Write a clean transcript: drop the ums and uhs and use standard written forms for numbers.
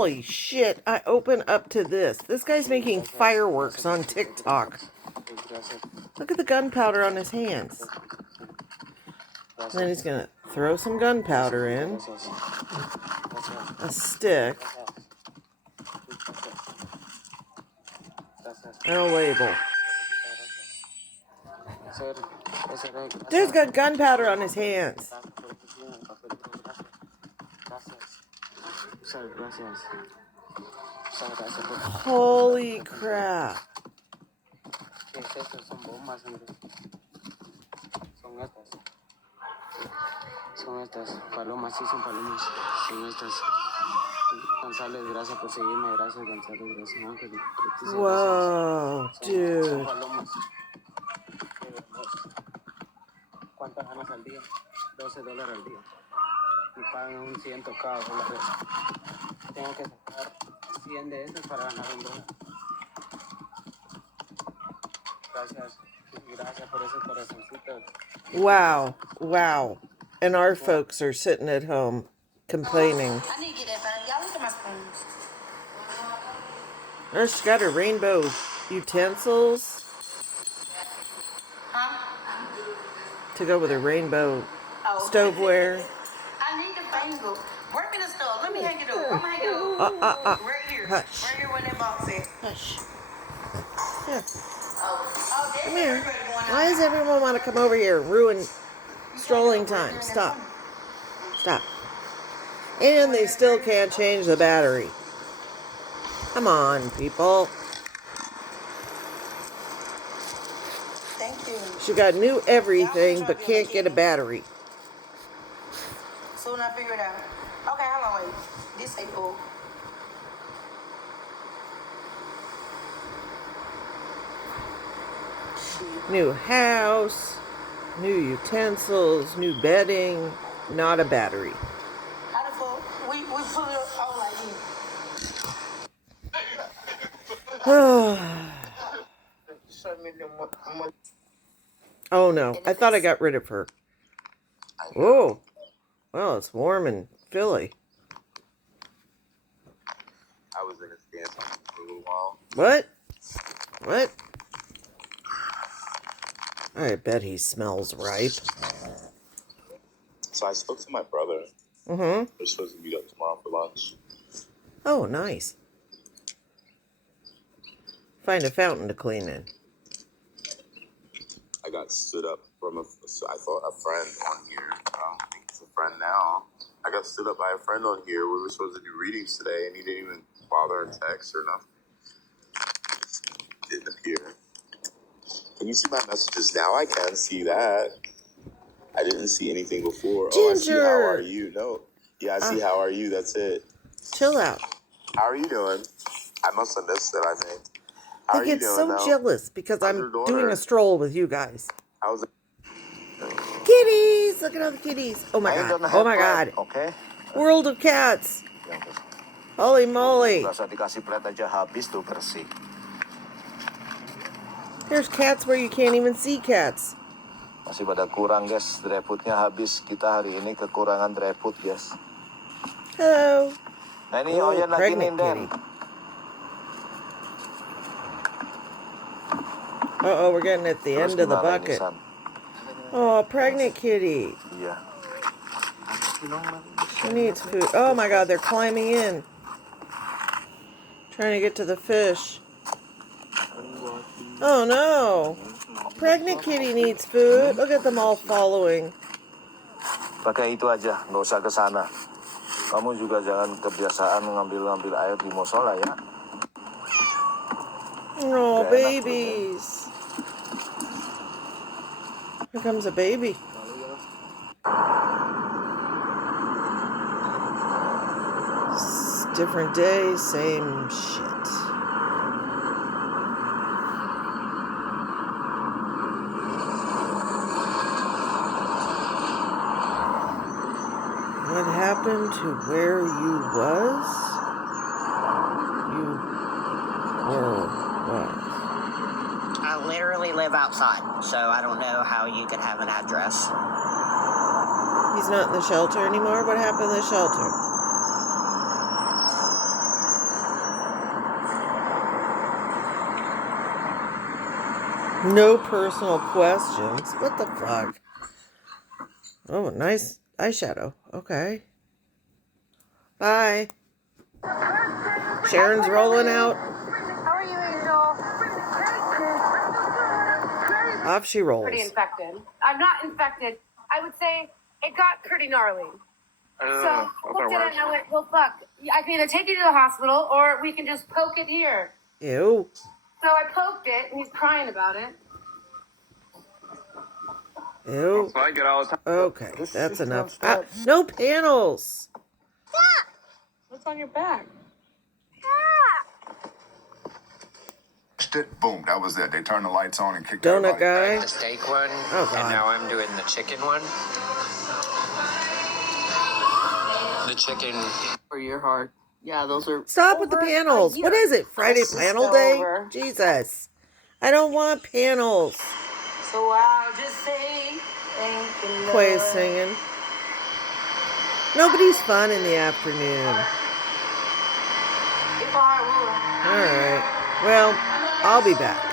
Holy shit, I open up to this. This guy's making fireworks on TikTok. Look at the gunpowder on his hands. And then he's going to throw some gunpowder in. A stick. And a label. Dude's got gunpowder on his hands. Holy crap. Son estas palomas, sí son palomas. Son estas. González, gracias por seguirme. Gracias, González, gracias, Ángel. Whoa, dude. Son palomas. ¿Cuántas ganas al día? $12 al día. Me pagan un 100 cada dólar. Tengo que sacar 100 de esas para ganar $1. Gracias. Gracias por esos corazoncitos. Wow, wow. And our folks are sitting at home complaining. I need to get that thing. Y'all look at my spoons. She's got her rainbow utensils. Huh? To go with her rainbow stoveware. I need the bangle. Bring me the stuff. Let me hang it up. I'm gonna hang it up. Right here. Hush. Right here where that box is. Hush. Here. Oh, Come here. Why does everyone want to come over here and ruin strolling time? Stop. Stop. And they still can't change the battery. Come on, people. Thank you. She got new everything, but can't get a battery. Soon I figure it out. Okay, hold on, wait. This ain't full. New house, new utensils, new bedding, not a battery. How the fuck? We put it all like this. Oh no, I thought I got rid of her. Whoa. Well, it's warm in Philly. I was in a stance for a little while. What? What? I bet he smells ripe. So I spoke to my brother. Mm-hmm. We're supposed to meet up tomorrow for lunch. Oh, nice. Find a fountain to clean in. I got stood up from I thought a friend on here. I don't think it's a friend now. I got stood up by a friend on here. We were supposed to do readings today, and he didn't even bother and text or nothing. Just didn't appear. Can you see my messages now? I can see that. I didn't see anything before. Ginger. Oh, I see how are you. No. Yeah, I see how are you. That's it. Chill out. How are you doing? I must have missed it, I think. How I are you get doing, so though? jealous because How's I'm your daughter? doing a stroll with you guys. How's it? Kitties! Look at all the kitties. Oh my god. Oh my god. Okay. World of cats. Holy moly. Rasa dikasih plat aja habis tuh bersih. There's cats where you can't even see cats. Masih pada kurang guys, dry foodnya habis. Kita hari ini kekurangan dry food guys. Hello. Nah ini Oyan lagi nih Den. Uh-oh, we're getting at the end of the bucket. Oh, pregnant kitty. Iya. She needs food. Oh my god, they're climbing in. Trying to get to the fish. Oh no. Pregnant kitty needs food. Look at them all following. Pakai itu aja, nggak usah ke sana. Kamu juga jangan kebiasaan ngambil air di musola ya. Oh, babies. Here comes a baby. Different day, same shit. What happened to where you was? You were what? I literally live outside, so I don't know how you could have an address. He's not in the shelter anymore? What happened in the shelter? No personal questions. What the fuck? Oh, nice eyeshadow. Okay. Bye. Sharon's rolling out. How are you, Angel? Off she rolls. Pretty infected. I'm not infected. I would say it got pretty gnarly. So I looked at it and I went, well, fuck. I can either take you to the hospital or we can just poke it here. Ew. So I poked it and he's crying about it. Ew. So I get all the time. Okay, that's enough. Ah, no panels. What's on your back? Boom, that was it. They turned the lights on and kicked Donut everybody. guy. The steak one, Oh, God. and now I'm doing the chicken one. The chicken. For your heart. Yeah, those are. Stop with the Over panels. a year. What is it? Friday This is panel day? over. Jesus. I don't want panels. So I'll just say thank you, Lord. Quay's singing. Nobody's fun in the afternoon. If I were All right. Well, I'll be back.